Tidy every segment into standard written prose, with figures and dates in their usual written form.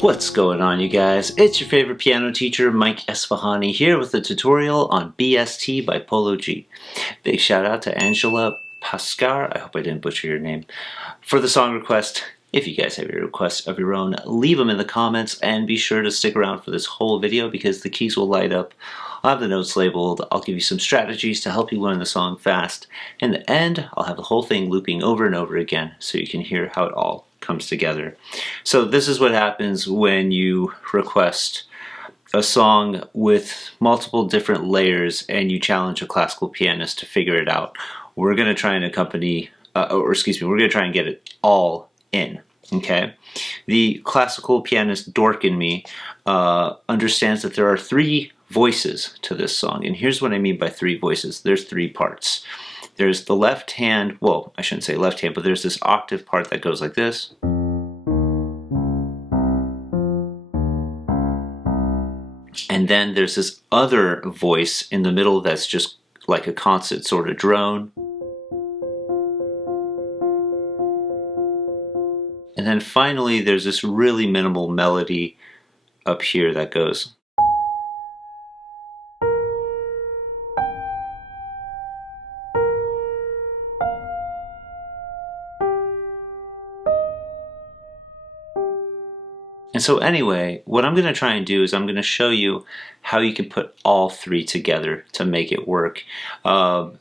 What's going on, you guys? It's your favorite piano teacher, Mike Esfahani, here with a tutorial on BST by Polo G. Big shout out to Angela Pascar, I hope I didn't butcher your name, for the song request. If you guys have your requests of your own, leave them in the comments and be sure to stick around for this whole video because the keys will light up. I'll have the notes labeled, I'll give you some strategies to help you learn the song fast. In the end, I'll have the whole thing looping over and over again so you can hear how it all comes together. So this is what happens when you request a song with multiple different layers and you challenge a classical pianist to figure it out. We're going to try and we're going to try and get it all in. Okay? The classical pianist dork in me understands that there are three voices to this song, and here's what I mean by three voices. There's three parts. There's the left hand, well, I shouldn't say left hand, but there's this octave part that goes like this. And then there's this other voice in the middle that's just like a constant sort of drone. And then finally there's this really minimal melody up here that goes. And so anyway, what I'm going to try and do is I'm going to show you how you can put all three together to make it work. When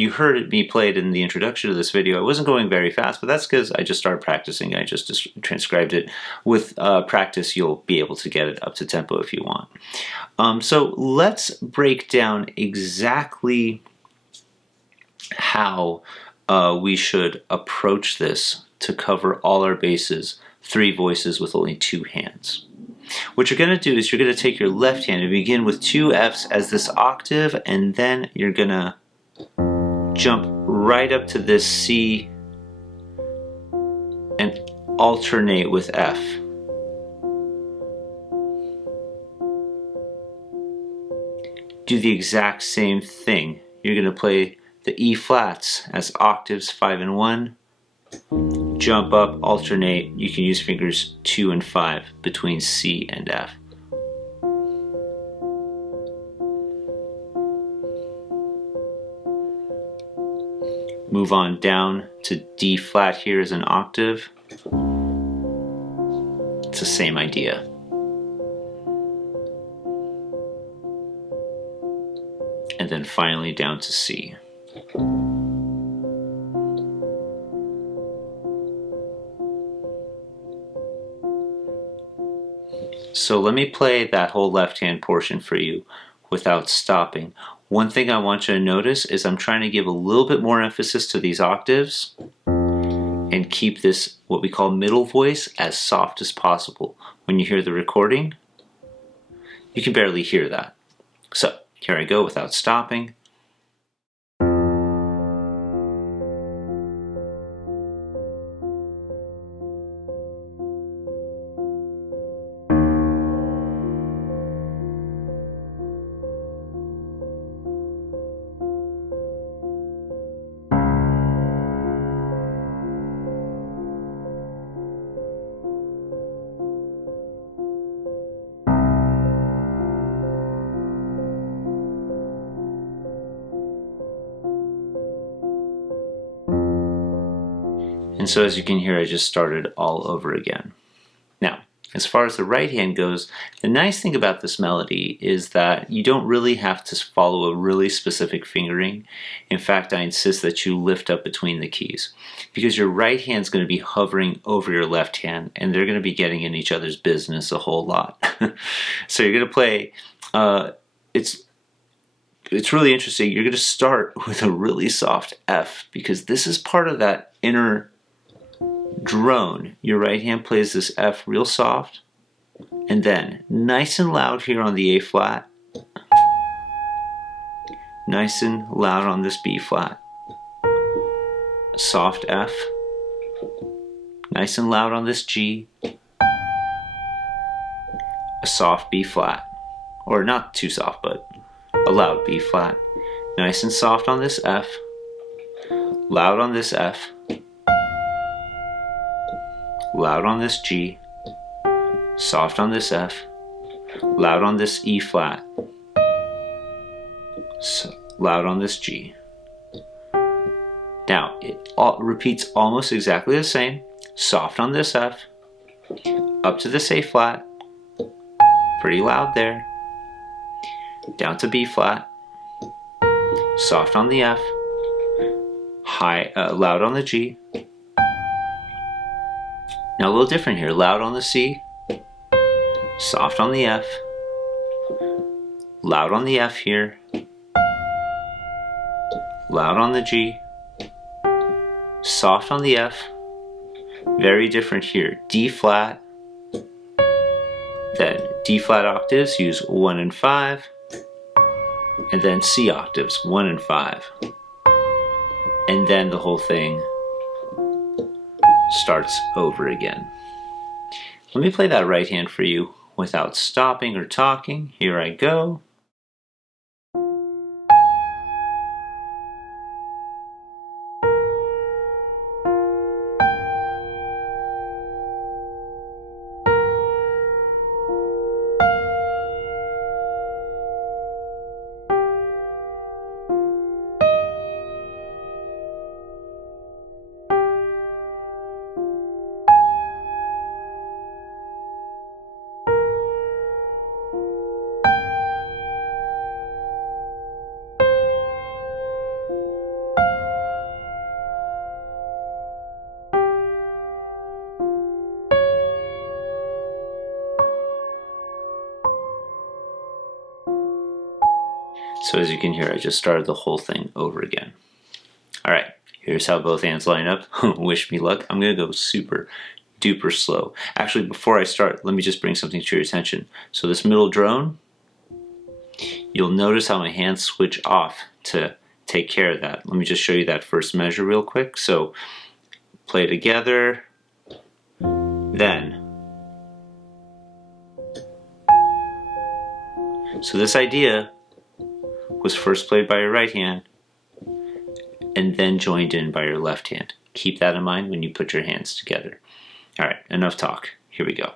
you heard me play it in the introduction to this video, I wasn't going very fast, but that's because I just started practicing. I just transcribed it. With practice, you'll be able to get it up to tempo if you want. So let's break down exactly how we should approach this to cover all our bases. Three voices with only two hands. What you're going to do is you're going to take your left hand and begin with two Fs as this octave, and then you're going to jump right up to this C and alternate with F. Do the exact same thing. You're going to play the E flats as octaves 5 and 1. Jump up, alternate, you can use fingers 2 and 5 between C and F. Move on down to D flat here as an octave. It's the same idea. And then finally down to C. So let me play that whole left-hand portion for you without stopping. One thing I want you to notice is I'm trying to give a little bit more emphasis to these octaves and keep this, what we call middle voice, as soft as possible. When you hear the recording, you can barely hear that. So here I go without stopping. And so as you can hear, I just started all over again. Now, as far as the right hand goes, the nice thing about this melody is that you don't really have to follow a really specific fingering. In fact, I insist that you lift up between the keys because your right hand's going to be hovering over your left hand and they're going to be getting in each other's business a whole lot. So you're going to play, it's really interesting. You're going to start with a really soft F because this is part of that inner drone. Your right hand plays this F real soft, and then nice and loud here on the A flat, nice and loud on this B flat, a soft F, nice and loud on this G, a soft B flat, or not too soft, but a loud B flat, nice and soft on this F, loud on this F, loud on this G, soft on this F, loud on this E flat, loud on this G. Now, it repeats almost exactly the same. Soft on this F, up to this A flat, pretty loud there, down to B flat, soft on the F, loud on the G. Now a little different here, loud on the C, soft on the F, loud on the F here, loud on the G, soft on the F, very different here, D flat, then D flat octaves, use 1 and 5, and then C octaves, 1 and 5. And then the whole thing starts over again. Let me play that right hand for you without stopping or talking. Here I go. So as you can hear, I just started the whole thing over again. All right, here's how both hands line up. Wish me luck. I'm gonna go super duper slow. Actually, before I start, let me just bring something to your attention. So this middle drone, you'll notice how my hands switch off to take care of that. Let me just show you that first measure real quick. So play together, then. So this idea was first played by your right hand and then joined in by your left hand. Keep that in mind when you put your hands together. All right, enough talk. Here we go.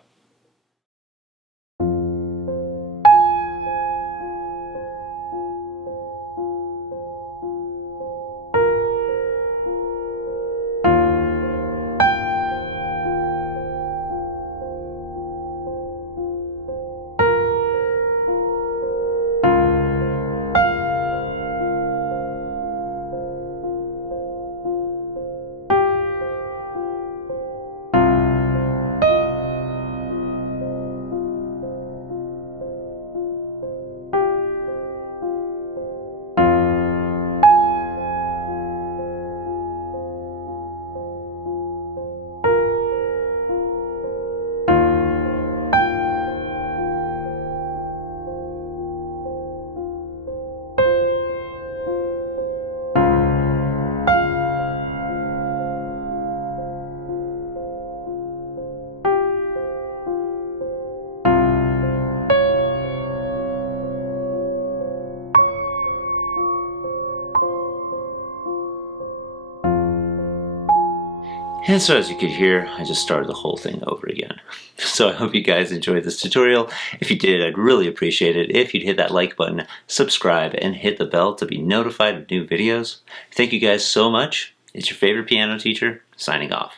And so as you could hear, I just started the whole thing over again. So I hope you guys enjoyed this tutorial. If you did, I'd really appreciate it if you'd hit that like button, subscribe, and hit the bell to be notified of new videos. Thank you guys so much. It's your favorite piano teacher, signing off.